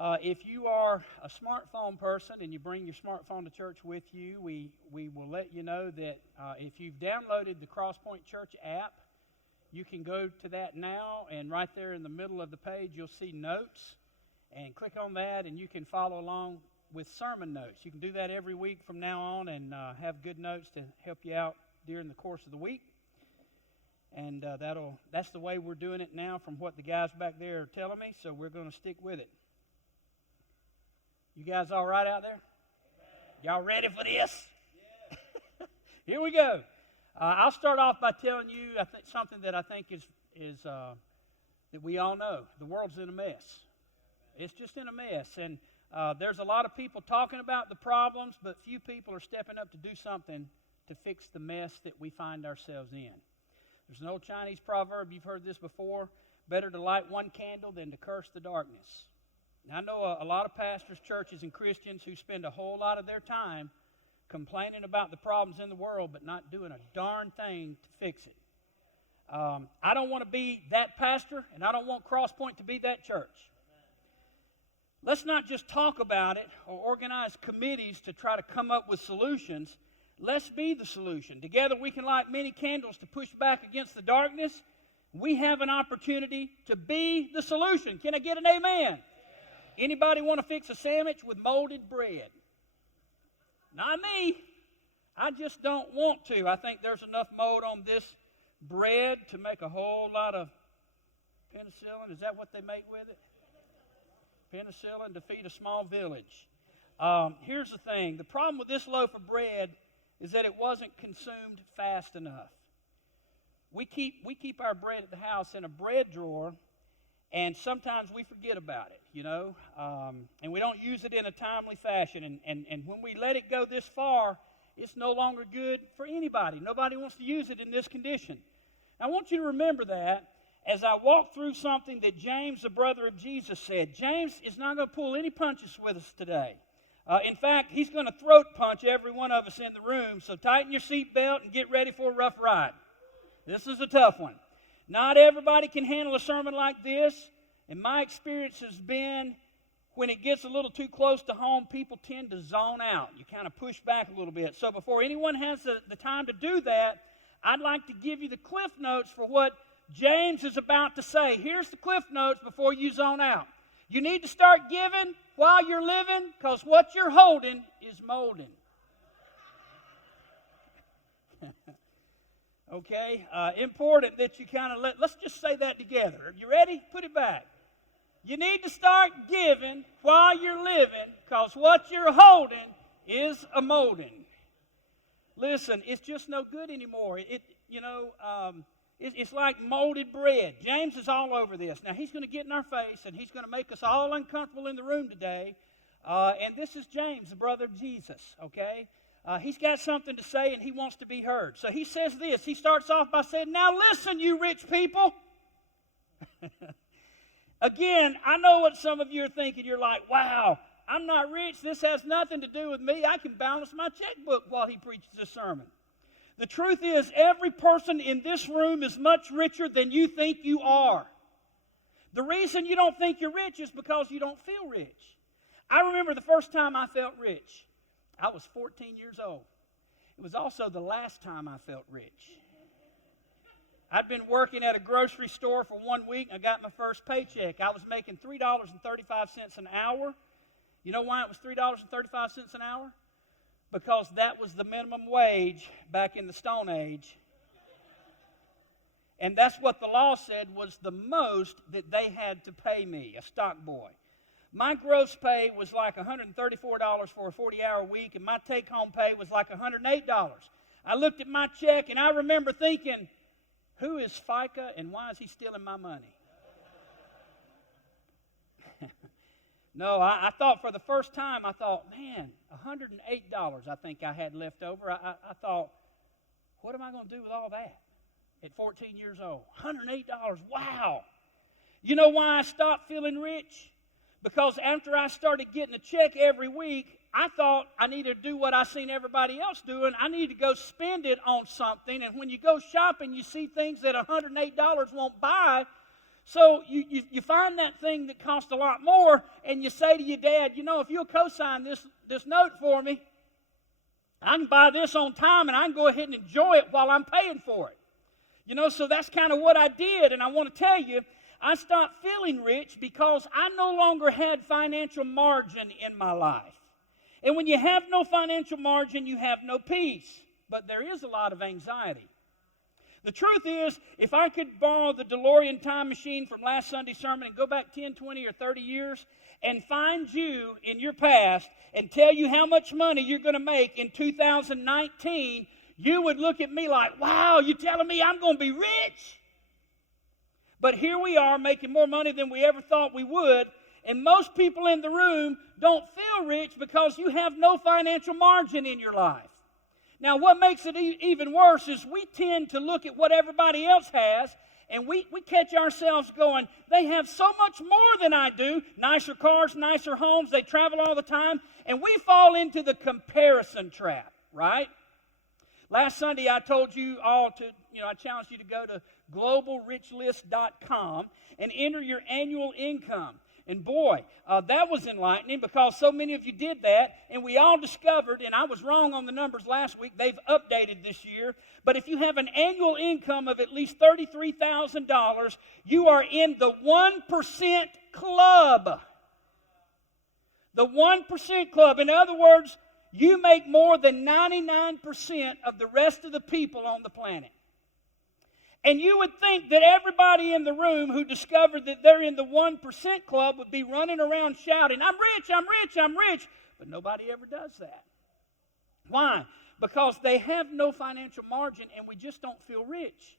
If you are a smartphone person and you bring your smartphone to church with you, we will let you know that if you've downloaded the CrossPointe Church app, you can go to that now, and right there in the middle of the page you'll see notes, and click on that and you can follow along with sermon notes. You can do that every week from now on and have good notes to help you out during the course of the week. And that's the way we're doing it now from what the guys back there are telling me, so we're going to stick with it. You guys all right out there? Y'all ready for this? Yeah. Here we go. I'll start off by telling you something that I think is that we all know. The world's in a mess. It's just in a mess. And there's a lot of people talking about the problems, but few people are stepping up to do something to fix the mess that we find ourselves in. There's an old Chinese proverb, you've heard this before, better to light one candle than to curse the darkness. Now, I know a lot of pastors, churches, and Christians who spend a whole lot of their time complaining about the problems in the world, but not doing a darn thing to fix it. I don't want to be that pastor, and I don't want CrossPointe to be that church. Let's not just talk about it or organize committees to try to come up with solutions. Let's be the solution. Together we can light many candles to push back against the darkness. We have an opportunity to be the solution. Can I get an amen? Anybody want to fix a sandwich with molded bread? Not me. I just don't want to. I think there's enough mold on this bread to make a whole lot of penicillin. Is that what they make with it? Penicillin to feed a small village. Here's the thing. The problem with this loaf of bread is that it wasn't consumed fast enough. We keep our bread at the house in a bread drawer, and sometimes we forget about it, and we don't use it in a timely fashion. And when we let it go this far, it's no longer good for anybody. Nobody wants to use it in this condition. I want you to remember that as I walk through something that James, the brother of Jesus, said. James is not going to pull any punches with us today. In fact, he's going to throat punch every one of us in the room, so tighten your seatbelt and get ready for a rough ride. This is a tough one. Not everybody can handle a sermon like this, and my experience has been when it gets a little too close to home, people tend to zone out. You kind of push back a little bit. So before anyone has the time to do that, I'd like to give you the cliff notes for what James is about to say. Here's the cliff notes before you zone out. You need to start giving while you're living, because what you're holding is molding. Okay? Important that you kind of let's just say that together. Are you ready? Put it back. You need to start giving while you're living, because what you're holding is a molding. Listen, it's just no good anymore. It's like molded bread. James is all over this. Now, he's going to get in our face, and he's going to make us all uncomfortable in the room today. And this is James, the brother of Jesus, okay? He's got something to say, and he wants to be heard. So he says this. He starts off by saying, now listen, you rich people. Again, I know what some of you are thinking. You're like, wow, I'm not rich. This has nothing to do with me. I can balance my checkbook while he preaches this sermon. The truth is, every person in this room is much richer than you think you are. The reason you don't think you're rich is because you don't feel rich. I remember the first time I felt rich. I was 14 years old. It was also the last time I felt rich. I'd been working at a grocery store for 1 week, and I got my first paycheck. I was making $3.35 an hour. You know why it was $3.35 an hour? Because that was the minimum wage back in the Stone Age. And that's what the law said was the most that they had to pay me, a stock boy. My gross pay was like $134 for a 40-hour week, and my take-home pay was like $108. I looked at my check, and I remember thinking, who is FICA, and why is he stealing my money? No, I thought for the first time, I thought, man, $108 I think I had left over. I thought, what am I going to do with all that at 14 years old? $108, wow. You know why I stopped feeling rich? Because after I started getting a check every week, I thought I needed to do what I seen everybody else doing. I need to go spend it on something. And when you go shopping, you see things that $108 won't buy. So you find that thing that costs a lot more, and you say to your dad, if you'll co-sign this note for me, I can buy this on time, and I can go ahead and enjoy it while I'm paying for it. So that's kind of what I did, and I want to tell you, I stopped feeling rich because I no longer had financial margin in my life. And when you have no financial margin, you have no peace. But there is a lot of anxiety. The truth is, if I could borrow the DeLorean time machine from last Sunday's sermon and go back 10, 20, or 30 years and find you in your past and tell you how much money you're going to make in 2019, you would look at me like, wow, you're telling me I'm going to be rich? But here we are making more money than we ever thought we would, and most people in the room don't feel rich because you have no financial margin in your life. Now, what makes it even worse is we tend to look at what everybody else has, and we catch ourselves going, they have so much more than I do, nicer cars, nicer homes, they travel all the time, and we fall into the comparison trap, right? Last Sunday, I told you all I challenged you to go to globalrichlist.com and enter your annual income. And boy, that was enlightening because so many of you did that, and we all discovered, and I was wrong on the numbers last week, they've updated this year, but if you have an annual income of at least $33,000, you are in the 1% club. The 1% club. In other words, you make more than 99% of the rest of the people on the planet. And you would think that everybody in the room who discovered that they're in the 1% club would be running around shouting, I'm rich, I'm rich, I'm rich. But nobody ever does that. Why? Because they have no financial margin and we just don't feel rich.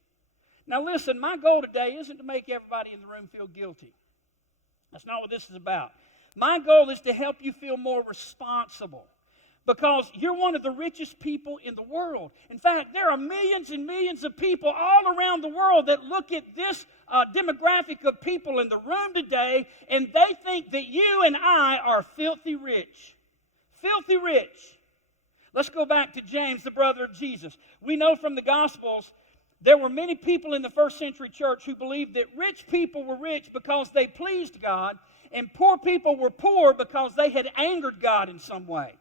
Now listen, my goal today isn't to make everybody in the room feel guilty. That's not what this is about. My goal is to help you feel more responsible. Because you're one of the richest people in the world. In fact, there are millions and millions of people all around the world that look at this demographic of people in the room today, and they think that you and I are filthy rich. Filthy rich. Let's go back to James, the brother of Jesus. We know from the Gospels there were many people in the first century church who believed that rich people were rich because they pleased God, and poor people were poor because they had angered God in some way.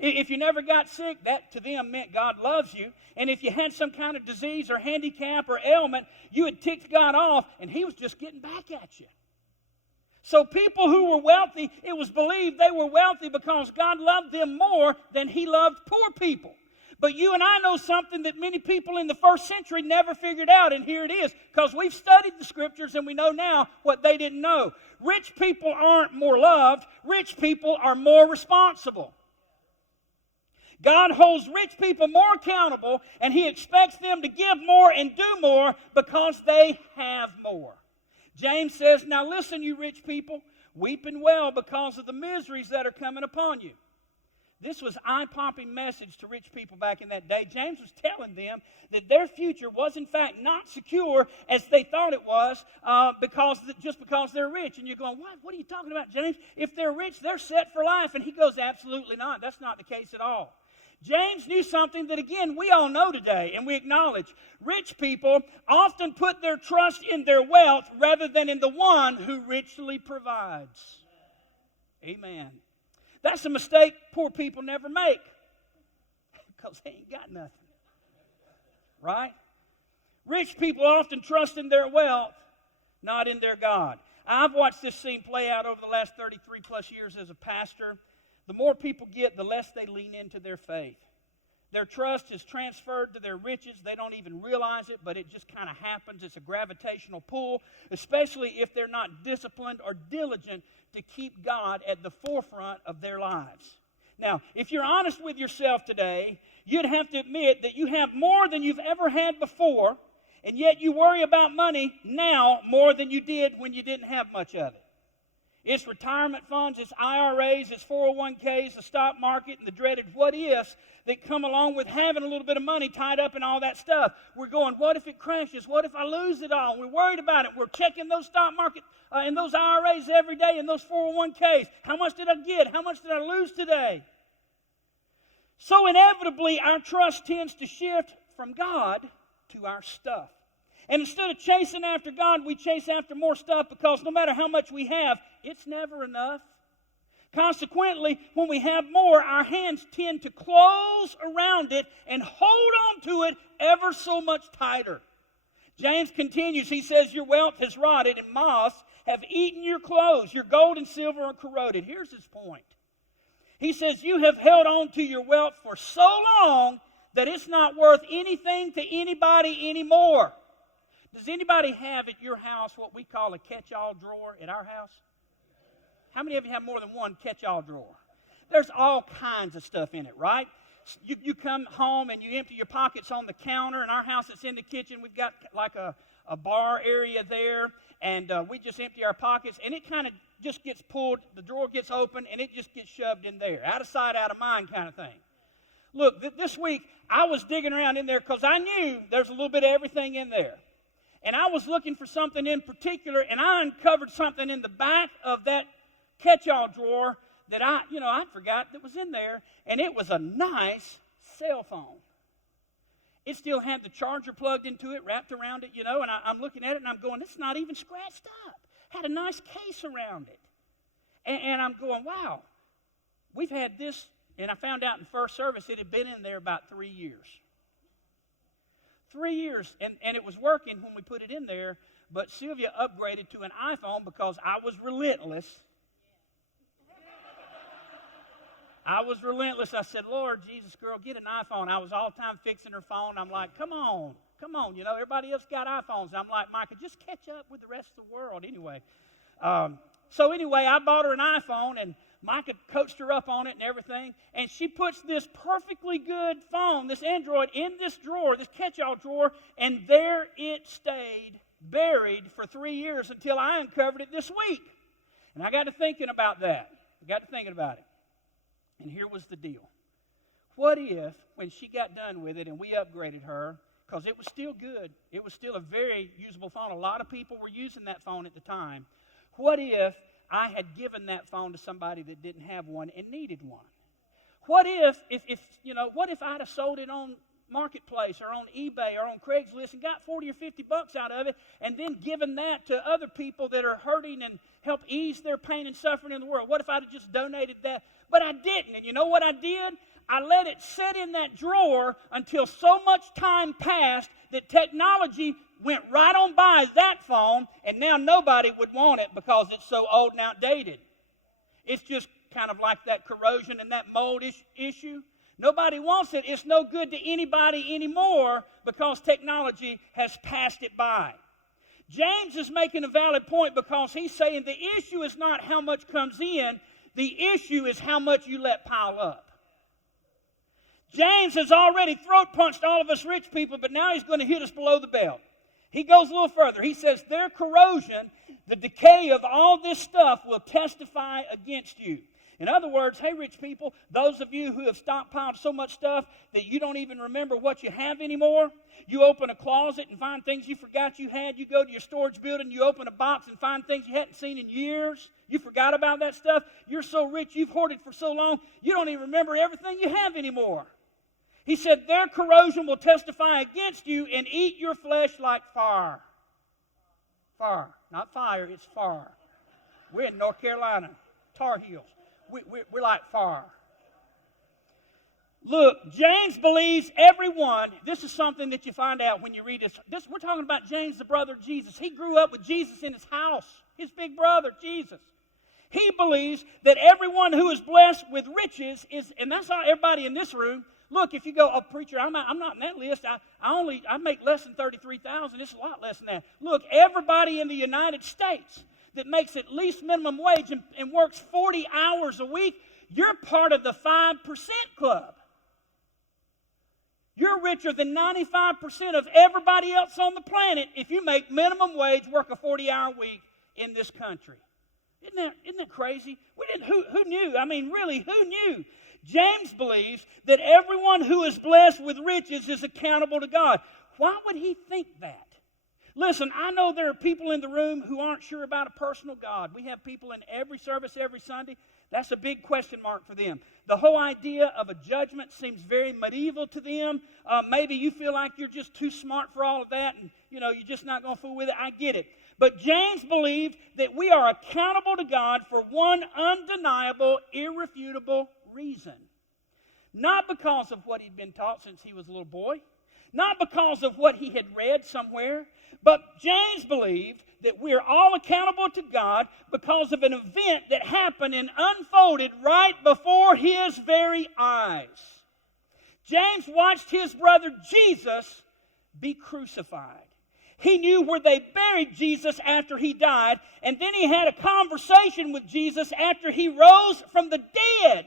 If you never got sick, that to them meant God loves you. And if you had some kind of disease or handicap or ailment, you had ticked God off, and He was just getting back at you. So people who were wealthy, it was believed they were wealthy because God loved them more than He loved poor people. But you and I know something that many people in the first century never figured out, and here it is, because we've studied the Scriptures and we know now what they didn't know. Rich people aren't more loved. Rich people are more responsible. God holds rich people more accountable, and He expects them to give more and do more because they have more. James says, now listen, you rich people, weep and wail because of the miseries that are coming upon you. This was eye-popping message to rich people back in that day. James was telling them that their future was in fact not secure as they thought it was just because they're rich. And you're going, what are you talking about, James? If they're rich, they're set for life. And he goes, absolutely not. That's not the case at all. James knew something that, again, we all know today and we acknowledge. Rich people often put their trust in their wealth rather than in the one who richly provides. Amen. That's a mistake poor people never make because they ain't got nothing. Right? Rich people often trust in their wealth, not in their God. I've watched this scene play out over the last 33 plus years as a pastor. The more people get, the less they lean into their faith. Their trust is transferred to their riches. They don't even realize it, but it just kind of happens. It's a gravitational pull, especially if they're not disciplined or diligent to keep God at the forefront of their lives. Now, if you're honest with yourself today, you'd have to admit that you have more than you've ever had before, and yet you worry about money now more than you did when you didn't have much of it. It's retirement funds, it's IRAs, it's 401ks, the stock market, and the dreaded what-ifs that come along with having a little bit of money tied up in all that stuff. We're going, what if it crashes? What if I lose it all? We're worried about it. We're checking those stock market and those IRAs every day and those 401ks. How much did I get? How much did I lose today? So inevitably, our trust tends to shift from God to our stuff. And instead of chasing after God, we chase after more stuff because no matter how much we have, it's never enough. Consequently, when we have more, our hands tend to close around it and hold on to it ever so much tighter. James continues, he says, your wealth has rotted and moths have eaten your clothes. Your gold and silver are corroded. Here's his point. He says, you have held on to your wealth for so long that it's not worth anything to anybody anymore. Does anybody have at your house what we call a catch-all drawer at our house? How many of you have more than one catch-all drawer? There's all kinds of stuff in it, right? You come home and you empty your pockets on the counter. In our house, it's in the kitchen. We've got like a bar area there, and we just empty our pockets, and it kind of just gets pulled. The drawer gets open, and it just gets shoved in there. Out of sight, out of mind kind of thing. Look, this week, I was digging around in there because I knew there's a little bit of everything in there. And I was looking for something in particular, and I uncovered something in the back of that catch-all drawer that I forgot that was in there, and it was a nice cell phone. It still had the charger plugged into it, wrapped around it, and I'm looking at it, and I'm going, it's not even scratched up. Had a nice case around it. And I'm going, wow, we've had this, and I found out in first service it had been in there about 3 years. 3 years, and it was working when we put it in there, but Sylvia upgraded to an iPhone because I was relentless. I said, Lord Jesus, girl, get an iPhone. I was all the time fixing her phone. I'm like, come on. Everybody else got iPhones. I'm like, Micah, just catch up with the rest of the world anyway. So I bought her an iPhone, and Micah coached her up on it and everything, and she puts this perfectly good phone, this Android, in this drawer, this catch-all drawer, and there it stayed buried for 3 years until I uncovered it this week. And I got to thinking about that. And here was the deal. What if, when she got done with it and we upgraded her, because it was still good, it was still a very usable phone. A lot of people were using that phone at the time. What if I had given that phone to somebody that didn't have one and needed one? What if I'd have sold it on Marketplace or on eBay or on Craigslist and got $40 or $50 out of it and then given that to other people that are hurting and help ease their pain and suffering in the world? What if I'd have just donated that? But I didn't. And you know what I did? I let it sit in that drawer until so much time passed that technology went right on by that phone, and now nobody would want it because it's so old and outdated. It's just kind of like that corrosion and that mold issue. Nobody wants it. It's no good to anybody anymore because technology has passed it by. James is making a valid point because he's saying the issue is not how much comes in. The issue is how much you let pile up. James has already throat punched all of us rich people, but now he's going to hit us below the belt. He goes a little further. He says their corrosion, the decay of all this stuff, will testify against you. In other words, hey, rich people, those of you who have stockpiled so much stuff that you don't even remember what you have anymore, you open a closet and find things you forgot you had. You go to your storage building, you open a box and find things you hadn't seen in years. You forgot about that stuff. You're so rich, you've hoarded for so long, you don't even remember everything you have anymore. He said their corrosion will testify against you and eat your flesh like fire. Fire, not fire, it's fire. We're in North Carolina, Tar Heels. We're like fire. Look, James believes everyone, this is something that you find out when you read this. We're talking about James, the brother of Jesus. He grew up with Jesus in his house, his big brother, Jesus. He believes that everyone who is blessed with riches is, and that's not everybody in this room. Look, if you go, oh, preacher, I'm not in that list. I make less than $33,000. It's a lot less than that. Look, everybody in the United States that makes at least minimum wage and works 40 hours a week, you're part of the 5% club. You're richer than 95% of everybody else on the planet if you make minimum wage, work a 40-hour week in this country. Isn't that crazy? Who knew? I mean, really, who knew? James believes that everyone who is blessed with riches is accountable to God. Why would he think that? Listen, I know there are people in the room who aren't sure about a personal God. We have people in every service every Sunday. That's a big question mark for them. The whole idea of a judgment seems very medieval to them. Maybe you feel like you're just too smart for all of that and, you're just not going to fool with it. I get it. But James believed that we are accountable to God for one undeniable, irrefutable reason. Not because of what he'd been taught since he was a little boy. Not because of what he had read somewhere. But James believed that we're all accountable to God because of an event that happened and unfolded right before his very eyes. James watched his brother Jesus be crucified. He knew where they buried Jesus after he died, and then he had a conversation with Jesus after he rose from the dead.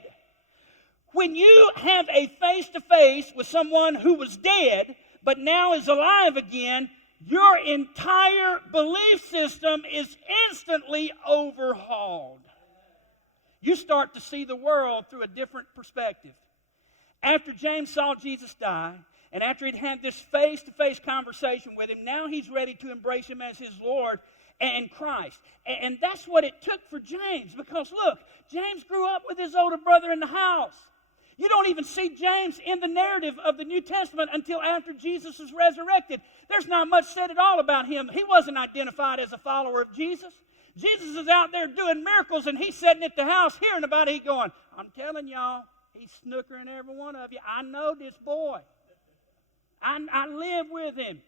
When you have a face-to-face with someone who was dead but now is alive again, your entire belief system is instantly overhauled. You start to see the world through a different perspective. After James saw Jesus die, and after he'd had this face-to-face conversation with him, now he's ready to embrace him as his Lord and Christ. And that's what it took for James, because look, James grew up with his older brother in the house. You don't even see James in the narrative of the New Testament until after Jesus is resurrected. There's not much said at all about him. He wasn't identified as a follower of Jesus. Jesus is out there doing miracles, and he's sitting at the house hearing about it. He's going, I'm telling y'all, he's snookering every one of you. I know this boy. I live with him.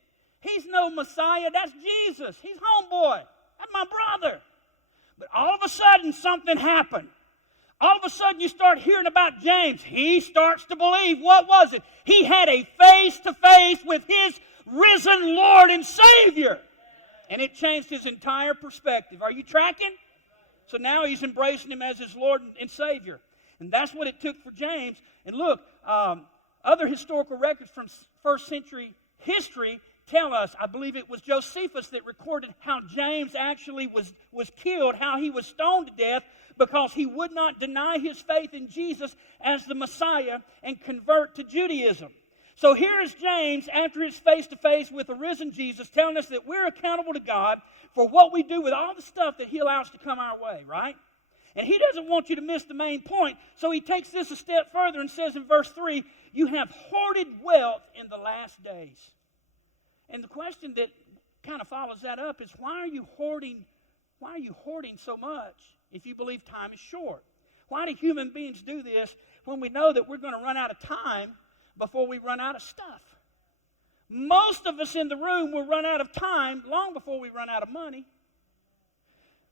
He's no Messiah. That's Jesus. He's homeboy. That's my brother. But all of a sudden, something happened. All of a sudden, you start hearing about James. He starts to believe. What was it? He had a face-to-face with his risen Lord and Savior. And it changed his entire perspective. Are you tracking? So now he's embracing him as his Lord and Savior. And that's what it took for James. And look, other historical records from first century history tell us, I believe it was Josephus that recorded how James actually was killed, how he was stoned to death because he would not deny his faith in Jesus as the Messiah and convert to Judaism. So here is James, after his face-to-face with the risen Jesus, telling us that we're accountable to God for what we do with all the stuff that he allows to come our way, right? And he doesn't want you to miss the main point, so he takes this a step further and says in verse 3, you have hoarded wealth in the last days. And the question that kind of follows that up is, why are you hoarding so much if you believe time is short? Why do human beings do this when we know that we're going to run out of time before we run out of stuff? Most of us in the room will run out of time long before we run out of money.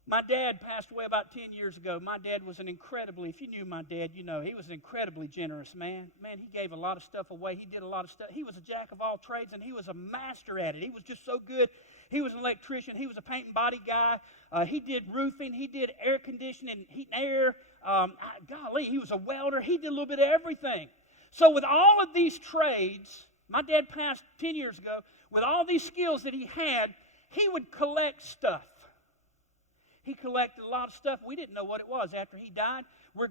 My dad passed away about 10 years ago. My dad was if you knew my dad, you know, he was an incredibly generous man. Man, he gave a lot of stuff away. He did a lot of stuff. He was a jack of all trades, and he was a master at it. He was just so good. He was an electrician. He was a paint and body guy. He did roofing. He did air conditioning, heat and air. Golly, he was a welder. He did a little bit of everything. So with all of these trades, my dad passed 10 years ago. With all these skills that he had, he would collect stuff. He collected a lot of stuff. We didn't know what it was. After he died,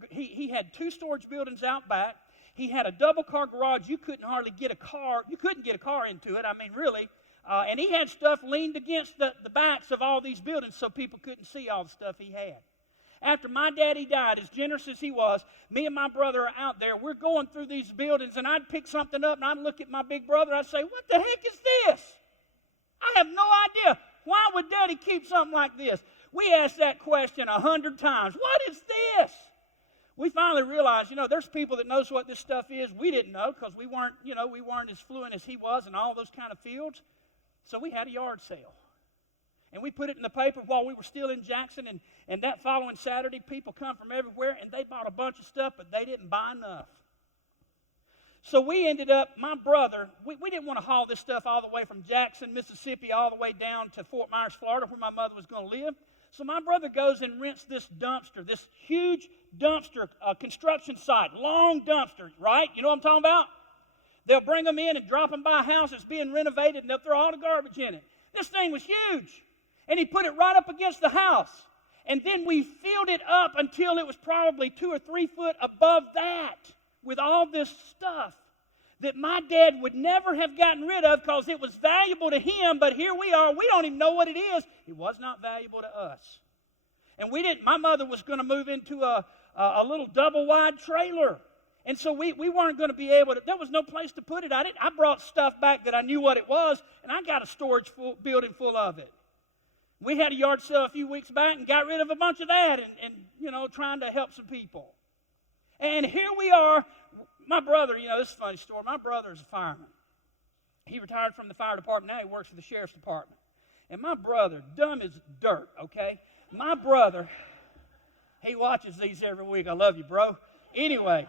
he had 2 storage buildings out back. He had a double-car garage. You couldn't get a car into it. I mean, really. And he had stuff leaned against the backs of all these buildings so people couldn't see all the stuff he had. After my daddy died, as generous as he was, me and my brother are out there. We're going through these buildings, and I'd pick something up, and I'd look at my big brother. I'd say, what the heck is this? I have no idea. Why would Daddy keep something like this? We asked that question 100 times. What is this? We finally realized, there's people that knows what this stuff is. We didn't know because we weren't as fluent as he was in all those kind of fields. So we had a yard sale. And we put it in the paper while we were still in Jackson. And that following Saturday, people come from everywhere, and they bought a bunch of stuff, but they didn't buy enough. So we ended up, my brother, we didn't want to haul this stuff all the way from Jackson, Mississippi, all the way down to Fort Myers, Florida, where my mother was going to live. So my brother goes and rents this dumpster, this huge dumpster construction site, long dumpster, right? You know what I'm talking about? They'll bring them in and drop them by a house that's being renovated, and they'll throw all the garbage in it. This thing was huge. And he put it right up against the house. And then we filled it up until it was probably 2 or 3 foot above that with all this stuff. that my dad would never have gotten rid of because it was valuable to him, but here we are, we don't even know what it is. It was not valuable to us. And we didn't, my mother was going to move into a little double-wide trailer. And so we weren't going to be able to, there was no place to put it. I brought stuff back that I knew what it was, and I got a storage building full of it. We had a yard sale a few weeks back and got rid of a bunch of that and trying to help some people. And here we are. My brother, this is a funny story. My brother is a fireman. He retired from the fire department. Now he works for the sheriff's department. And my brother, dumb as dirt, okay? My brother, he watches these every week. I love you, bro. Anyway,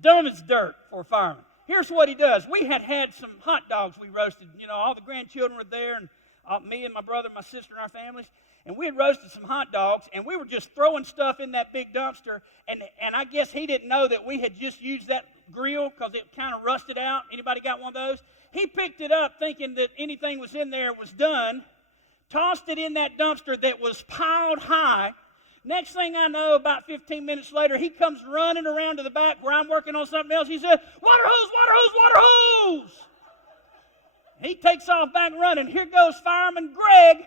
dumb as dirt for a fireman. Here's what he does. We had some hot dogs we roasted. All the grandchildren were there, and me and my brother, my sister, and our families. And we had roasted some hot dogs, and we were just throwing stuff in that big dumpster. And I guess he didn't know that we had just used that grill because it kind of rusted out. Anybody got one of those? He picked it up thinking that anything was in there was done, tossed it in that dumpster that was piled high. Next thing I know, about 15 minutes later, he comes running around to the back where I'm working on something else. He said, "Water hose, water hose, water hose!" He takes off back running. Here goes Fireman Greg.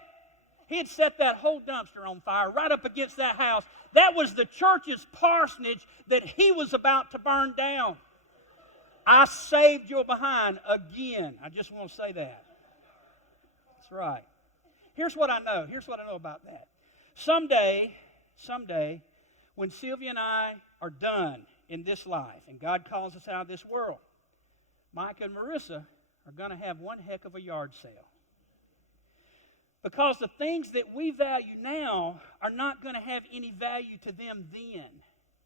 He had set that whole dumpster on fire right up against that house. That was the church's parsonage that he was about to burn down. I saved your behind again. I just want to say that. That's right. Here's what I know. Here's what I know about that. Someday, when Sylvia and I are done in this life and God calls us out of this world, Micah and Marissa are going to have one heck of a yard sale. Because the things that we value now are not going to have any value to them then.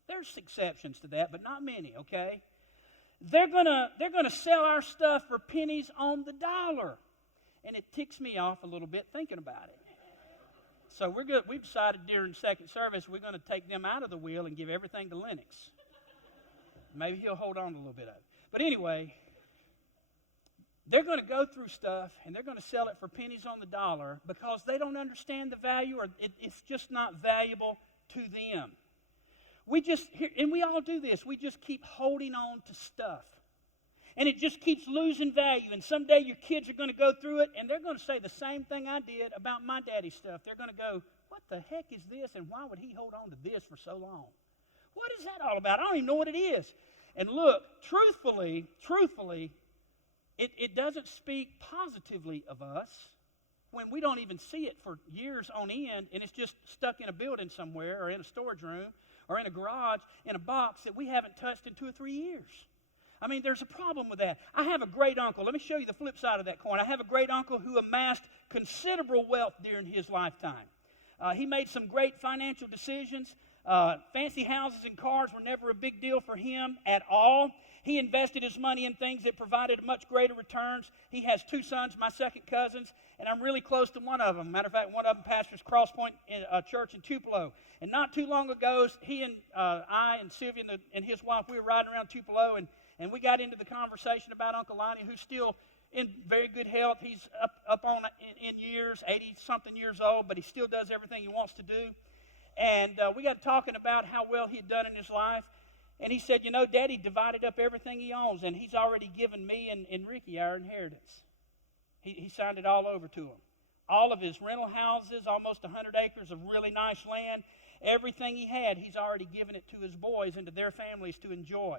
There's exceptions to that, but not many, okay? They're going to sell our stuff for pennies on the dollar. And it ticks me off a little bit thinking about it. So we've decided during second service we're going to take them out of the wheel and give everything to Lennox. Maybe he'll hold on to a little bit of it. But anyway, they're going to go through stuff, and they're going to sell it for pennies on the dollar because they don't understand the value, or it's just not valuable to them. And we all do this. We just keep holding on to stuff. And it just keeps losing value. And someday your kids are going to go through it, and they're going to say the same thing I did about my daddy's stuff. They're going to go, "What the heck is this, and why would he hold on to this for so long? What is that all about? I don't even know what it is." And look, truthfully, it doesn't speak positively of us when we don't even see it for years on end, and it's just stuck in a building somewhere or in a storage room or in a garage in a box that we haven't touched in 2 or 3 years. I mean, there's a problem with that. I have a great uncle. Let me show you the flip side of that coin. I have a great uncle who amassed considerable wealth during his lifetime. He made some great financial decisions. Fancy houses and cars were never a big deal for him at all. He invested his money in things that provided much greater returns. He has 2 sons, my second cousins, and I'm really close to one of them. Matter of fact, one of them pastors CrossPointe church in Tupelo. And not too long ago, he and I and Sylvia and his wife, we were riding around Tupelo, and we got into the conversation about Uncle Lonnie, who's still in very good health. He's up on in years, 80-something years old, but he still does everything he wants to do. And we got talking about how well he had done in his life. And he said, Daddy divided up everything he owns, and he's already given me and Ricky our inheritance. He signed it all over to him. All of his rental houses, almost 100 acres of really nice land, everything he had, he's already given it to his boys and to their families to enjoy.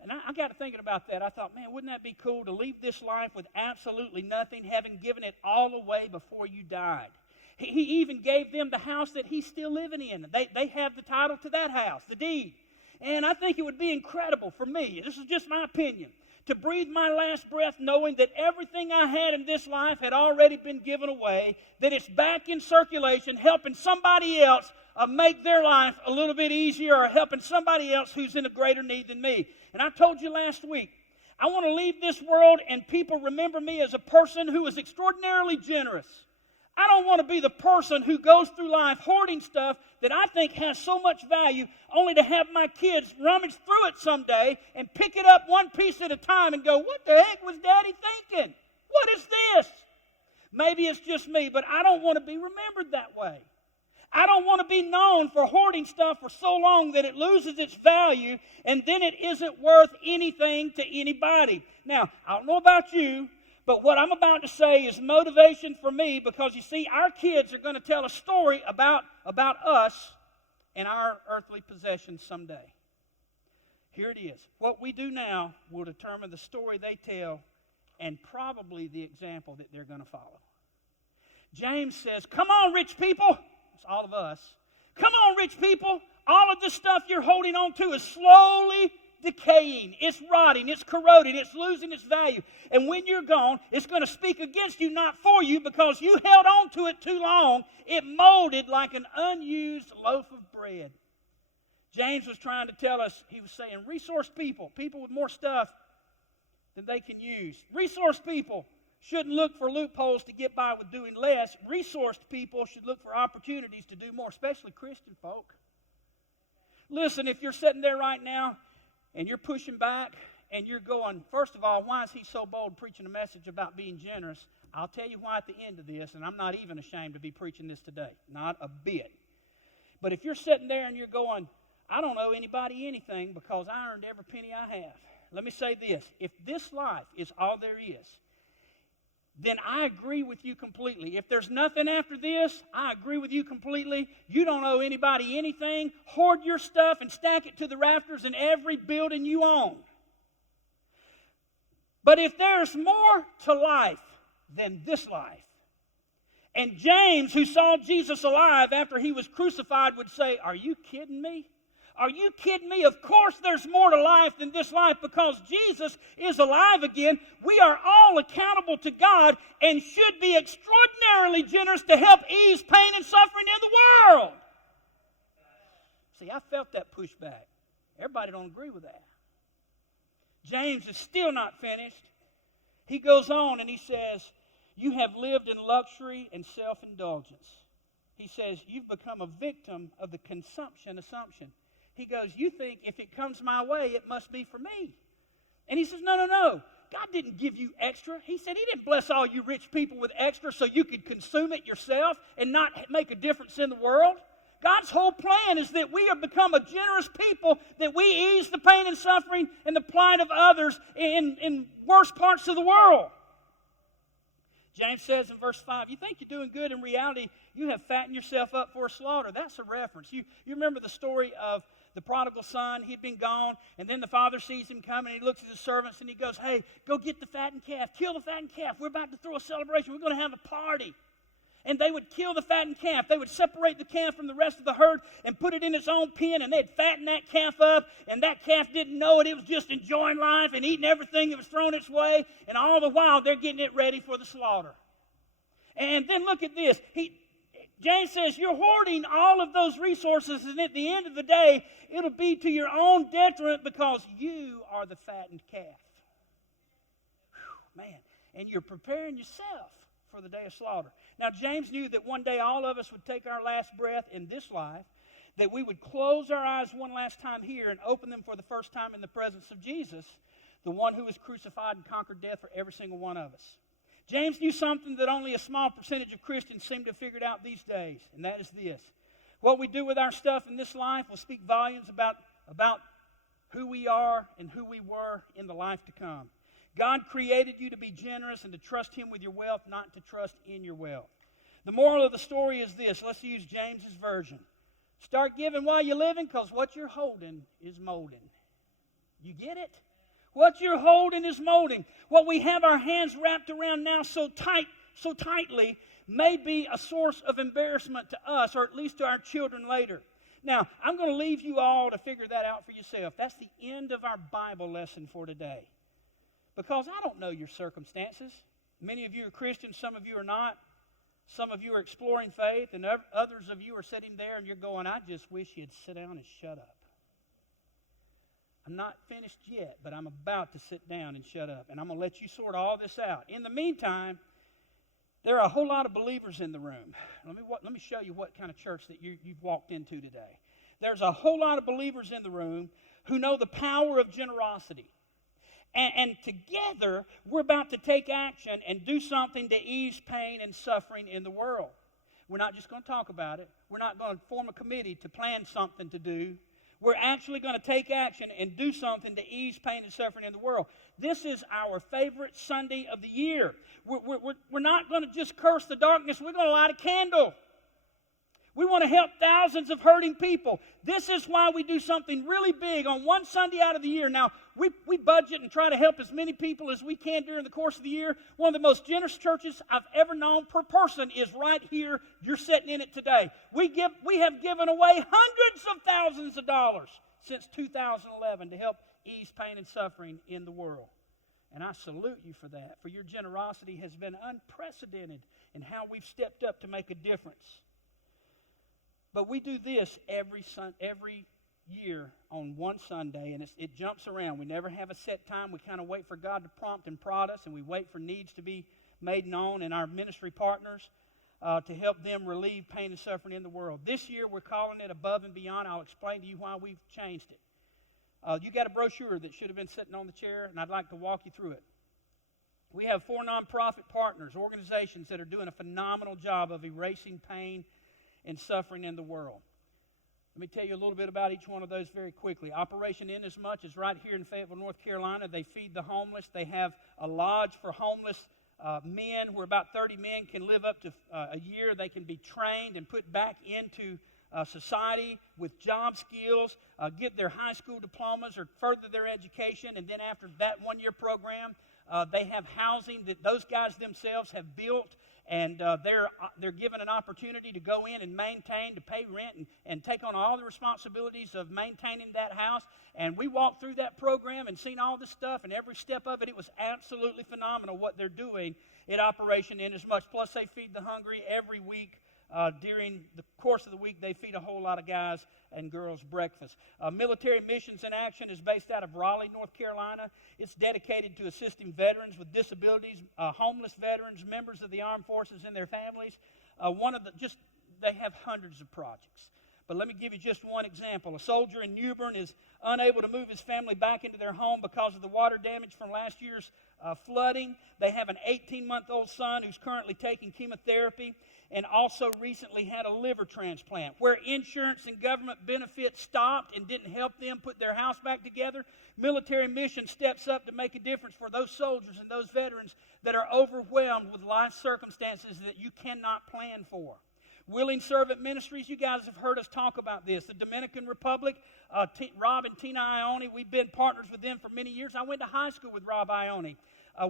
And I got to thinking about that. I thought, man, wouldn't that be cool to leave this life with absolutely nothing, having given it all away before you died? He even gave them the house that he's still living in. They have the title to that house, the deed. And I think it would be incredible for me, this is just my opinion, to breathe my last breath knowing that everything I had in this life had already been given away, that it's back in circulation, helping somebody else make their life a little bit easier, or helping somebody else who's in a greater need than me. And I told you last week, I want to leave this world and people remember me as a person who was extraordinarily generous. I don't want to be the person who goes through life hoarding stuff that I think has so much value, only to have my kids rummage through it someday and pick it up one piece at a time and go, "What the heck was Daddy thinking? What is this?" Maybe it's just me, but I don't want to be remembered that way. I don't want to be known for hoarding stuff for so long that it loses its value and then it isn't worth anything to anybody. Now, I don't know about you, but what I'm about to say is motivation for me, because you see, our kids are going to tell a story about us and our earthly possessions someday. Here it is. What we do now will determine the story they tell and probably the example that they're going to follow. James says, come on, rich people. It's all of us. Come on, rich people. All of this stuff you're holding on to is slowly decaying. It's rotting. It's corroding. It's losing its value. And when you're gone, it's going to speak against you, not for you, because you held on to it too long. It molded like an unused loaf of bread. James was trying to tell us, he was saying, resource people, people with more stuff than they can use. Resource people shouldn't look for loopholes to get by with doing less. Resourced people should look for opportunities to do more, especially Christian folk. Listen, if you're sitting there right now and you're pushing back and you're going, first of all, why is he so bold preaching a message about being generous? I'll tell you why at the end of this, and I'm not even ashamed to be preaching this today. Not a bit. But if you're sitting there and you're going, I don't owe anybody anything because I earned every penny I have. Let me say this. If this life is all there is, then I agree with you completely. If there's nothing after this, I agree with you completely. You don't owe anybody anything. Hoard your stuff and stack it to the rafters in every building you own. But if there's more to life than this life, and James, who saw Jesus alive after he was crucified, would say, are you kidding me? Are you kidding me? Of course there's more to life than this life, because Jesus is alive again. We are all accountable to God and should be extraordinarily generous to help ease pain and suffering in the world. See, I felt that pushback. Everybody don't agree with that. James is still not finished. He goes on and he says, you have lived in luxury and self-indulgence. He says, you've become a victim of the consumption assumption. He goes, you think if it comes my way, it must be for me. And he says, no. God didn't give you extra. He said he didn't bless all you rich people with extra so you could consume it yourself and not make a difference in the world. God's whole plan is that we have become a generous people, that we ease the pain and suffering and the plight of others in worse parts of the world. James says in verse 5, you think you're doing good. In reality, you have fattened yourself up for a slaughter. That's a reference. You remember the story of the prodigal son. He'd been gone, and then the father sees him coming, and he looks at his servants, and he goes, hey, go get the fattened calf. Kill the fattened calf. We're about to throw a celebration. We're going to have a party. And they would kill the fattened calf. They would separate the calf from the rest of the herd and put it in its own pen, and they'd fatten that calf up, and that calf didn't know it. It was just enjoying life and eating everything that was thrown its way, and all the while they're getting it ready for the slaughter. And then look at this. James says, you're hoarding all of those resources, and at the end of the day, it'll be to your own detriment because you are the fattened calf. Whew, man, and you're preparing yourself for the day of slaughter. Now, James knew that one day all of us would take our last breath in this life, that we would close our eyes one last time here and open them for the first time in the presence of Jesus, the one who was crucified and conquered death for every single one of us. James knew something that only a small percentage of Christians seem to have figured out these days, and that is this. What we do with our stuff in this life will speak volumes about who we are and who we were in the life to come. God created you to be generous and to trust Him with your wealth, not to trust in your wealth. The moral of the story is this. Let's use James's version. Start giving while you're living, because what you're holding is molding. You get it? What you're holding is molding. What we have our hands wrapped around now so tightly may be a source of embarrassment to us, or at least to our children later. Now, I'm going to leave you all to figure that out for yourself. That's the end of our Bible lesson for today. Because I don't know your circumstances. Many of you are Christians, some of you are not. Some of you are exploring faith, and others of you are sitting there and you're going, I just wish you'd sit down and shut up. I'm not finished yet, but I'm about to sit down and shut up. And I'm going to let you sort all this out. In the meantime, there are a whole lot of believers in the room. Let me show you what kind of church that you've walked into today. There's a whole lot of believers in the room who know the power of generosity. And together, we're about to take action and do something to ease pain and suffering in the world. We're not just going to talk about it. We're not going to form a committee to plan something to do. We're actually going to take action and do something to ease pain and suffering in the world. This is our favorite Sunday of the year. We're not going to just curse the darkness. We're going to light a candle. We want to help thousands of hurting people. This is why we do something really big on one Sunday out of the year. Now, we budget and try to help as many people as we can during the course of the year. One of the most generous churches I've ever known per person is right here. You're sitting in it today. We have given away hundreds of thousands of dollars since 2011 to help ease pain and suffering in the world. And I salute you for that, for your generosity has been unprecedented in how we've stepped up to make a difference. But we do this every year on one Sunday, and it jumps around. We never have a set time. We kind of wait for God to prompt and prod us, and we wait for needs to be made known and our ministry partners to help them relieve pain and suffering in the world. This year, we're calling it Above and Beyond. I'll explain to you why we've changed it. You got a brochure that should have been sitting on the chair, and I'd like to walk you through it. We have 4 nonprofit partners, organizations that are doing a phenomenal job of erasing pain and suffering in the world. Let me tell you a little bit about each one of those very quickly. Operation Inasmuch is right here in Fayetteville, North Carolina. They feed the homeless. They have a lodge for homeless men where about 30 men can live up to a year. They can be trained and put back into society with job skills, get their high school diplomas or further their education. And then after that one-year program, they have housing that those guys themselves have built. And they're given an opportunity to go in and maintain, to pay rent, and take on all the responsibilities of maintaining that house. And we walked through that program and seen all this stuff, and every step of it, it was absolutely phenomenal what they're doing at Operation Inasmuch. Plus, they feed the hungry every week. During the course of the week, they feed a whole lot of guys and girls breakfast. Military Missions in Action is based out of Raleigh, North Carolina. It's dedicated to assisting veterans with disabilities, homeless veterans, members of the armed forces and their families. They have hundreds of projects. But let me give you just one example. A soldier in New Bern is unable to move his family back into their home because of the water damage from last year's flooding. They have an 18-month-old son who's currently taking chemotherapy and also recently had a liver transplant. Where insurance and government benefits stopped and didn't help them put their house back together, Military Mission steps up to make a difference for those soldiers and those veterans that are overwhelmed with life circumstances that you cannot plan for. Willing Servant Ministries, you guys have heard us talk about this. The Dominican Republic, Rob and Tina Ione, we've been partners with them for many years. I went to high school with Rob Ione.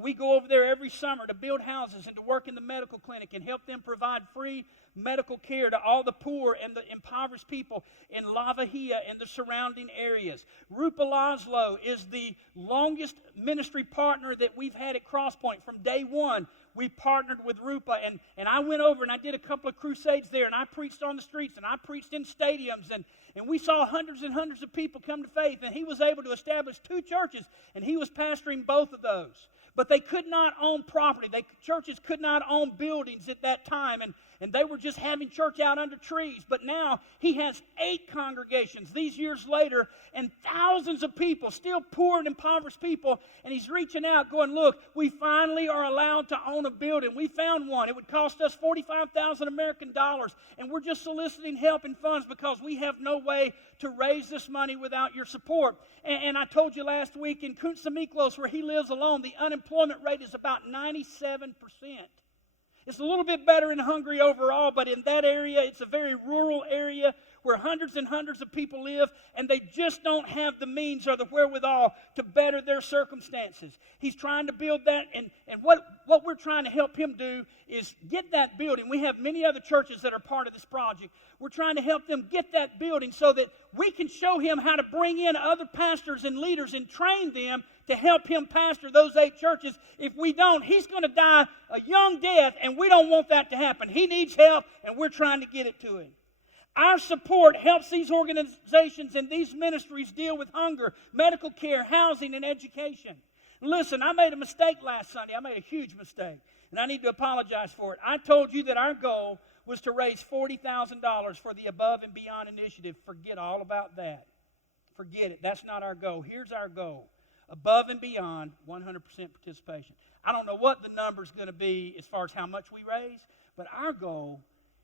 We go over there every summer to build houses and to work in the medical clinic and help them provide free medical care to all the poor and the impoverished people in La Bahia and the surrounding areas. Rupa Laszlo is the longest ministry partner that we've had at CrossPointe. From day one, we partnered with Rupa, and I went over and I did a couple of crusades there, and I preached on the streets, and I preached in stadiums, and we saw hundreds and hundreds of people come to faith, and he was able to establish 2 churches, and he was pastoring both of those. But they could not own property. Churches could not own buildings at that time, and they were just having church out under trees. But now he has 8 congregations these years later, and thousands of people, still poor and impoverished people, and he's reaching out going, look, we finally are allowed to own a building. We found one. It would cost us $45,000 American dollars, and we're just soliciting help and funds because we have no way to raise this money without your support. And I told you last week in Kunsamiklos, where he lives alone, the unemployment rate is about 97%. It's a little bit better in Hungary overall, but in that area, it's a very rural area where hundreds and hundreds of people live, and they just don't have the means or the wherewithal to better their circumstances. He's trying to build that, and what we're trying to help him do is get that building. We have many other churches that are part of this project. We're trying to help them get that building so that we can show him how to bring in other pastors and leaders and train them to help him pastor those 8 churches. If we don't, he's going to die a young death, and we don't want that to happen. He needs help, and we're trying to get it to him. Our support helps these organizations and these ministries deal with hunger, medical care, housing, and education. Listen, I made a mistake last Sunday. I made a huge mistake, and I need to apologize for it. I told you that our goal was to raise $40,000 for the Above and Beyond initiative. Forget all about that. Forget it. That's not our goal. Here's our goal. Above and Beyond, 100% participation. I don't know what the number's going to be as far as how much we raise, but our goal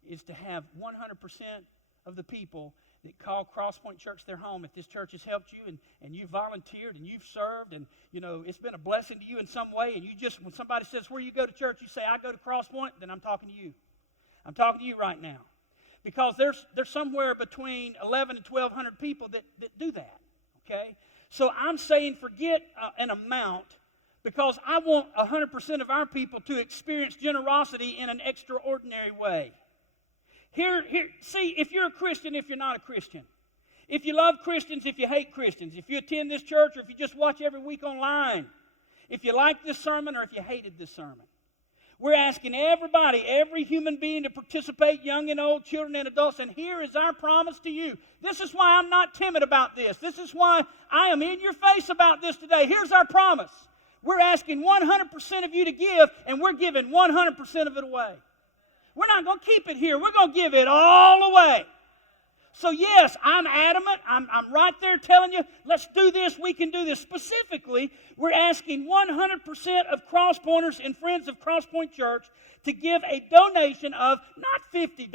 is to have 100% of the people that call CrossPointe Church their home. If this church has helped you and you've volunteered and you've served and, it's been a blessing to you in some way, and you just, when somebody says, where you go to church, you say, I go to CrossPointe, then I'm talking to you. I'm talking to you right now. Because there's somewhere between 11 and 1,200 people that do that, okay? So I'm saying forget an amount, because I want 100% of our people to experience generosity in an extraordinary way. See, if you're a Christian, if you're not a Christian, if you love Christians, if you hate Christians, if you attend this church or if you just watch every week online, if you like this sermon or if you hated this sermon, we're asking everybody, every human being to participate, young and old, children and adults, and here is our promise to you. This is why I'm not timid about this. This is why I am in your face about this today. Here's our promise. We're asking 100% of you to give, and we're giving 100% of it away. We're not going to keep it here. We're going to give it all away. So yes, I'm adamant. I'm right there telling you, let's do this. We can do this. Specifically, we're asking 100% of CrossPointers and friends of CrossPointe Church to give a donation of not $50.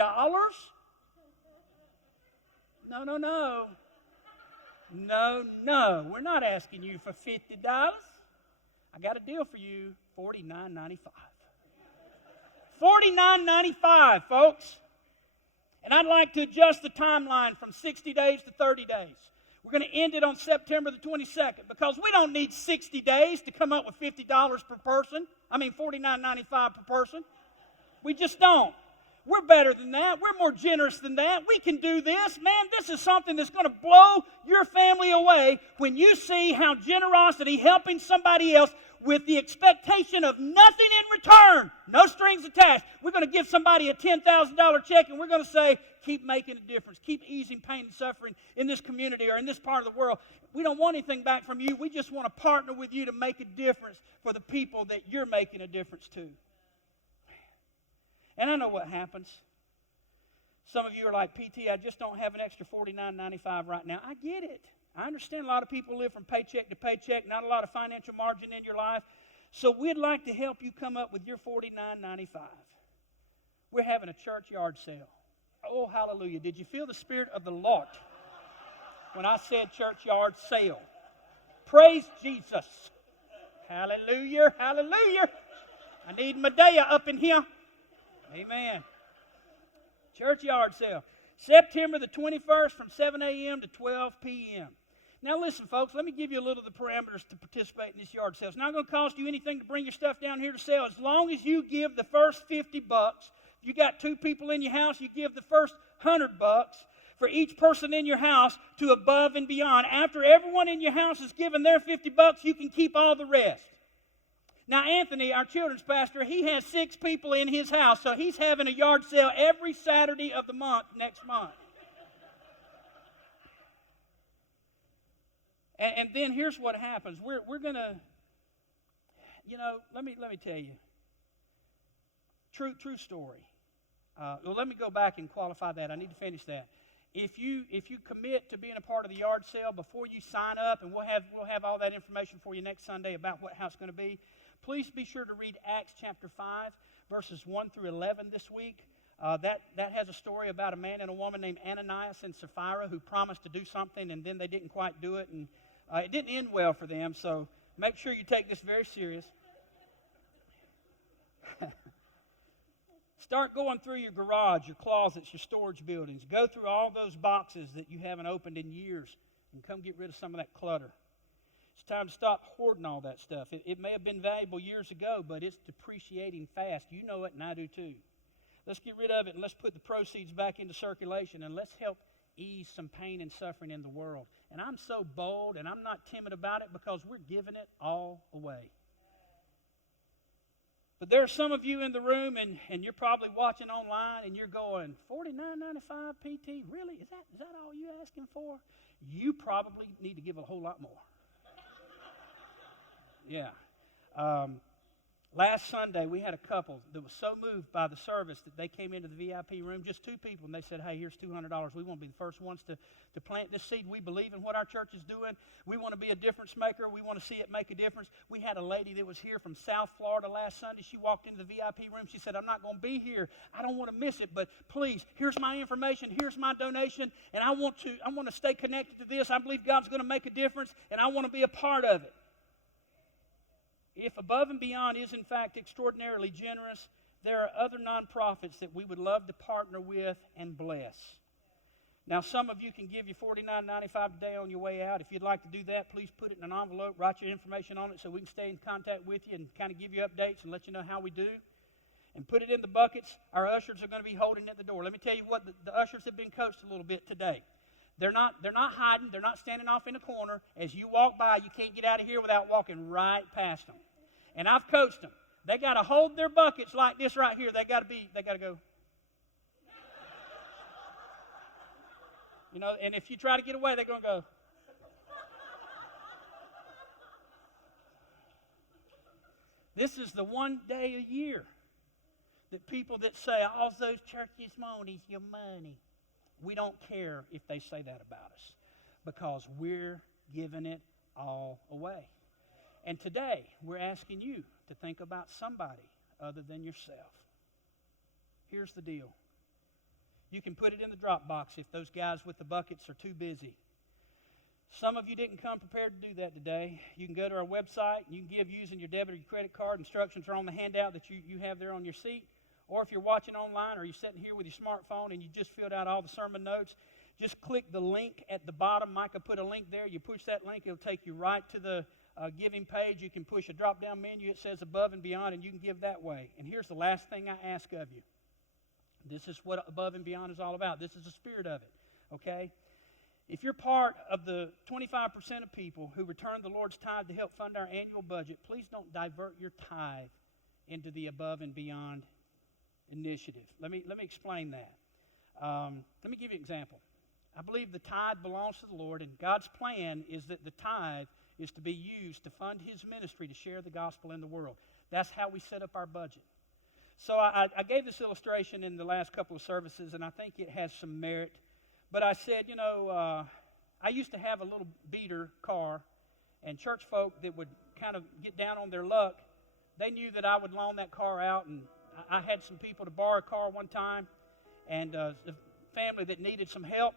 No. We're not asking you for $50. I got a deal for you, $49.95. $49.95, folks. And I'd like to adjust the timeline from 60 days to 30 days. We're going to end it on September the 22nd, because we don't need 60 days to come up with $50 per person. $49.95 per person. We just don't. We're better than that. We're more generous than that. We can do this. Man, this is something that's going to blow your family away when you see how generosity, helping somebody else with the expectation of nothing in return, no strings attached. We're going to give somebody a $10,000 check, and we're going to say, keep making a difference. Keep easing pain and suffering in this community or in this part of the world. We don't want anything back from you. We just want to partner with you to make a difference for the people that you're making a difference to. And I know what happens. Some of you are like, PT, I just don't have an extra $49.95 right now. I get it. I understand a lot of people live from paycheck to paycheck, not a lot of financial margin in your life. So we'd like to help you come up with your $49.95. We're having a churchyard sale. Oh, hallelujah. Did you feel the Spirit of the Lord when I said churchyard sale? Praise Jesus. Hallelujah, hallelujah. I need Medea up in here. Amen. Churchyard sale. September the 21st from 7 a.m. to 12 p.m. Now listen, folks, let me give you a little of the parameters to participate in this yard sale. It's not going to cost you anything to bring your stuff down here to sell. As long as you give the first $50, if you got 2 people in your house, you give the first $100 for each person in your house to above and beyond. After everyone in your house has given their $50, you can keep all the rest. Now, Anthony, our children's pastor, he has 6 people in his house, so he's having a yard sale every Saturday of the month next month. And then here's what happens. We're going to, let me tell you. True story. Well, let me go back and qualify that. I need to finish that. If you commit to being a part of the yard sale before you sign up, and we'll have all that information for you next Sunday about how it's going to be. Please be sure to read Acts chapter 5, verses 1 through 11 this week. That has a story about a man and a woman named Ananias and Sapphira who promised to do something, and then they didn't quite do it, and it didn't end well for them. So make sure you take this very serious. Start going through your garage, your closets, your storage buildings. Go through all those boxes that you haven't opened in years and come get rid of some of that clutter. It's time to stop hoarding all that stuff. It may have been valuable years ago, but it's depreciating fast. You know it, and I do too. Let's get rid of it, and let's put the proceeds back into circulation, and let's help ease some pain and suffering in the world. And I'm so bold, and I'm not timid about it, because we're giving it all away. But there are some of you in the room, and you're probably watching online, and you're going, $49.95 PT? Really? Is that all you're asking for? You probably need to give a whole lot more. Yeah. Last Sunday, we had a couple that was so moved by the service that they came into the VIP room, just two people, and they said, hey, here's $200. We want to be the first ones to plant this seed. We believe in what our church is doing. We want to be a difference maker. We want to see it make a difference. We had a lady that was here from South Florida last Sunday. She walked into the VIP room. She said, I'm not going to be here. I don't want to miss it, but please, here's my information. Here's my donation, and I want to stay connected to this. I believe God's going to make a difference, and I want to be a part of it. If Above and Beyond is, in fact, extraordinarily generous, there are other nonprofits that we would love to partner with and bless. Now, some of you can give you $49.95 today on your way out. If you'd like to do that, please put it in an envelope, write your information on it so we can stay in contact with you and kind of give you updates and let you know how we do. And put it in the buckets. Our ushers are going to be holding it at the door. Let me tell you what, the ushers have been coached a little bit today. They're not hiding. They're not standing off in the corner. As you walk by, you can't get out of here without walking right past them. And I've coached them. They got to hold their buckets like this right here. They got to go. You know, and if you try to get away, they're going to go. This is the one day a year that people that say, all those churches want is your money. We don't care if they say that about us because we're giving it all away. And today, we're asking you to think about somebody other than yourself. Here's the deal. You can put it in the drop box if those guys with the buckets are too busy. Some of you didn't come prepared to do that today. You can go to our website. You can give using your debit or your credit card. Instructions are on the handout that you have there on your seat. Or if you're watching online or you're sitting here with your smartphone and you just filled out all the sermon notes, just click the link at the bottom. Micah put a link there. You push that link, it'll take you right to the giving page. You can push a drop-down menu. It says Above and Beyond, and you can give that way. And here's the last thing I ask of you. This is what Above and Beyond is all about. This is the spirit of it, okay? If you're part of the 25% of people who return the Lord's tithe to help fund our annual budget, please don't divert your tithe into the Above and Beyond initiative. Let me explain that. Let me give you an example. I believe the tithe belongs to the Lord, and God's plan is that the tithe is to be used to fund His ministry to share the gospel in the world. That's how we set up our budget. So I gave this illustration in the last couple of services, and I think it has some merit. But I said, I used to have a little beater car, and church folk that would kind of get down on their luck, they knew that I would loan that car out, and I had some people to borrow a car one time, and a family that needed some help.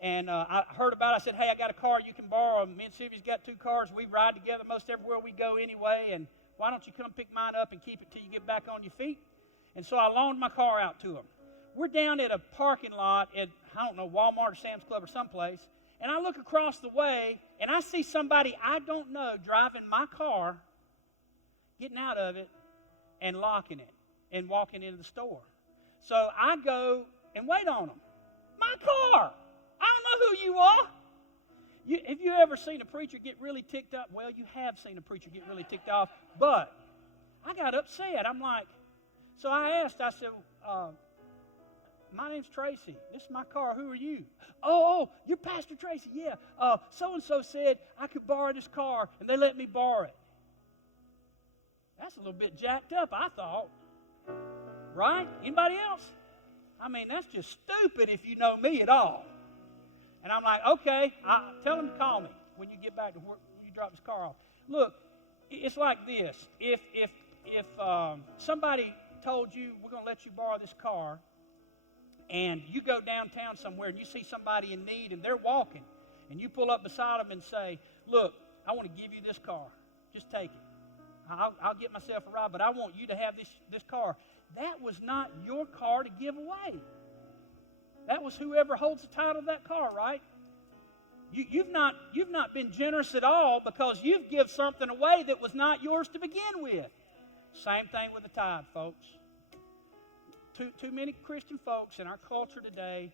And I heard about it. I said, hey, I got a car you can borrow. Me and Sylvia's got 2 cars. We ride together most everywhere we go anyway, and why don't you come pick mine up and keep it till you get back on your feet? And so I loaned my car out to them. We're down at a parking lot at, I don't know, Walmart or Sam's Club or someplace, and I look across the way, and I see somebody I don't know driving my car, getting out of it, and locking it, and walking into the store. So I go and wait on them. My car! I don't know who you are. Have you ever seen a preacher get really ticked off? Well, you have seen a preacher get really ticked off, but I got upset. I'm like, so I asked, I said, my name's Tracy. This is my car. Who are you? Oh, you're Pastor Tracy. Yeah. So-and-so said I could borrow this car, and they let me borrow it. That's a little bit jacked up, I thought. Right? Anybody else? I mean, that's just stupid if you know me at all. And I'm like, okay, tell him to call me when you get back to work, when you drop his car off. Look, it's like this. If somebody told you, we're going to let you borrow this car, and you go downtown somewhere and you see somebody in need and they're walking, and you pull up beside them and say, look, I want to give you this car. Just take it. I'll get myself a ride, but I want you to have this car. That was not your car to give away. That was whoever holds the title of that car, right? You've not been generous at all because you've given something away that was not yours to begin with. Same thing with the tithe, folks. Too many Christian folks in our culture today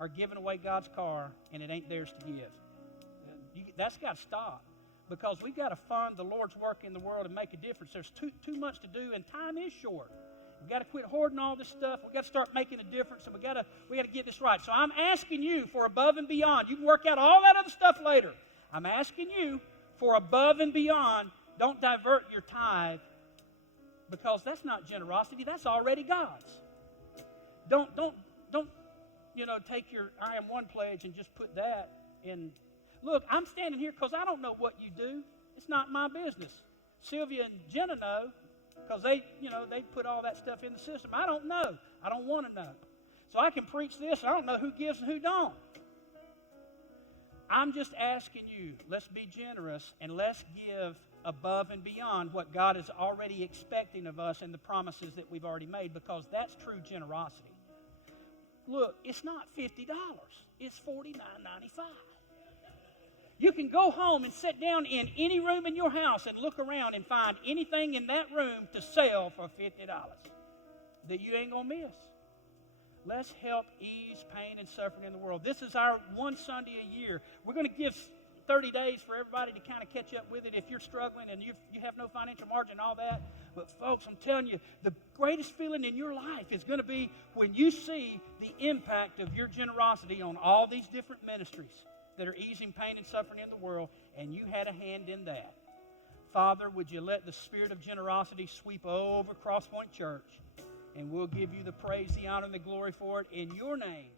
are giving away God's car, and it ain't theirs to give. That's got to stop because we've got to fund the Lord's work in the world and make a difference. There's too much to do, and time is short. We've got to quit hoarding all this stuff. We've got to start making a difference, and we got to get this right. So I'm asking you for above and beyond. You can work out all that other stuff later. I'm asking you for above and beyond. Don't divert your tithe because that's not generosity. That's already God's. Don't take your I am one pledge and just put that in. Look, I'm standing here because I don't know what you do. It's not my business. Sylvia and Jenna know because they put all that stuff in the system. I don't know. I don't want to know. So I can preach this. I don't know who gives and who don't. I'm just asking you, let's be generous and let's give above and beyond what God is already expecting of us and the promises that we've already made, because that's true generosity. Look, it's not $50. It's $49.95. You can go home and sit down in any room in your house and look around and find anything in that room to sell for $50 that you ain't going to miss. Let's help ease pain and suffering in the world. This is our one Sunday a year. We're going to give 30 days for everybody to kind of catch up with it if you're struggling and you have no financial margin and all that. But folks, I'm telling you, the greatest feeling in your life is going to be when you see the impact of your generosity on all these different ministries that are easing pain and suffering in the world, and you had a hand in that. Father, would you let the spirit of generosity sweep over CrossPointe Church, and we'll give you the praise, the honor, and the glory for it in your name.